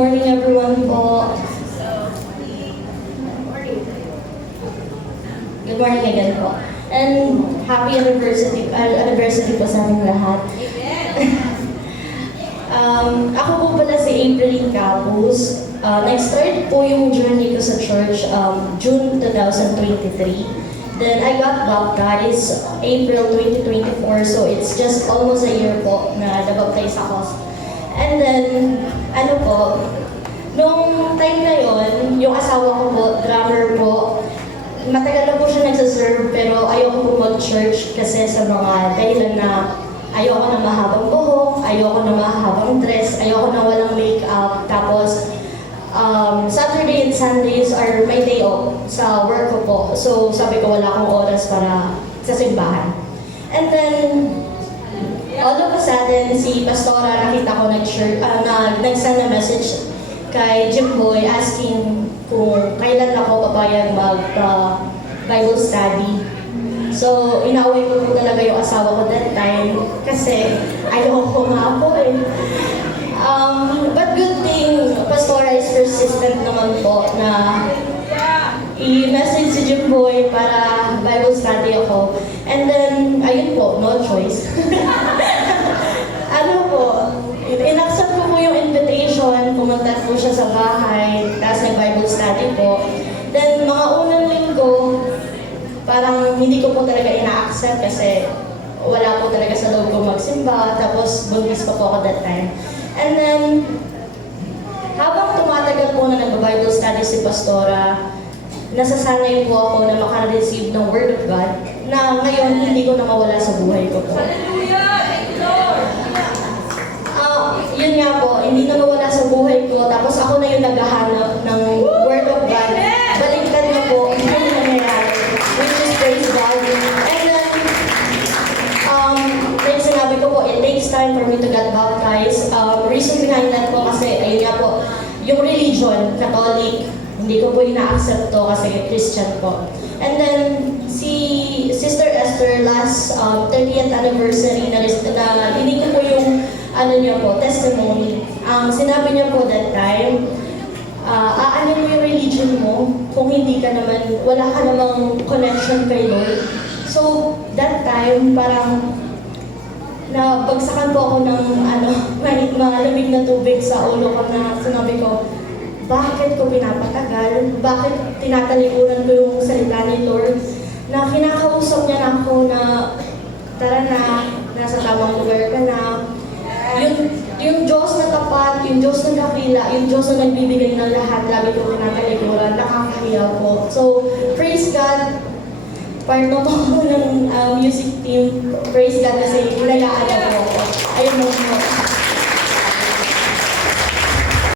morning everyone po. Good morning again po. And happy anniversary po sa aming lahat. Ako po pala si April Capus. Nag-start po yung journey ko sa church June 2023. Then I got baptized April 2024, so it's just almost a year po na nabaptize ako. And then, nung time na yon, yung asawa ko po, drummer po, matagal na po siya nagsaserve, pero ayoko po mag-church kasi sa mga dahilan na ayoko na mahabang buhok, ayoko na mahabang dress, ayoko na walang makeup, tapos Saturday and Sundays are my day off sa work ko po. So sabi ko wala akong oras para sa simbahan. And then, all of a sudden, si Pastora nakita ko nag-send na message kay Jimboy asking kung kailan ako papayag mag-Bible study. So, inaway ko po talaga yung asawa ko that time kasi ayoko nga po eh. But good thing, Pastora is persistent naman po na i-message si Jimboy para Bible study ako. And then, ayun po, no choice. In-accept ko po yung invitation, pumunta po siya sa bahay, tapos nag-Bible study po. Then, mga unang linggo, parang hindi ko po talaga ina-accept kasi wala po talaga sa loob ko magsimba, tapos buntis pa po ako that time. And then, habang tumatagal po na nag-Bible study si Pastora, nasasanay po ako na maka-receive ng Word of God na ngayon hindi ko na mawala sa buhay ko po. Yun nga po, hindi na mawala sa buhay ko, tapos ako na yung naghahanap ng Word of God. Baliktad na po, hindi na nangyayari, which is praise God. And then, like sinabi ko po, it takes time for me to get baptized. Reason behind that po kasi, ayun nga po, yung religion, Catholic, hindi ko po ina-accept to kasi Christian po. And then, si Sister Esther, last 30th anniversary na hindi ko po yung testimony. Sinabi niya po that time, aanin mo yung religion mo kung hindi ka naman, wala ka namang connection kay Lord. So, that time, parang nabagsakan po ako ng malamig na tubig sa ulo ko na sinabi ko, bakit ko pinapatagal? Bakit tinatalikuran ko yung salita ni Lord? Na kinakausap niya na ako na, tara na, nasa tamang lugar ka na. Yung Diyos na tapat, yung Diyos na dakila, yung Diyos na nagbibigay ng lahat, lagi ko tinatalikuran, nakakahiya po. So, praise God. Part na po ng music team. Praise God kasi hinayaan niya po.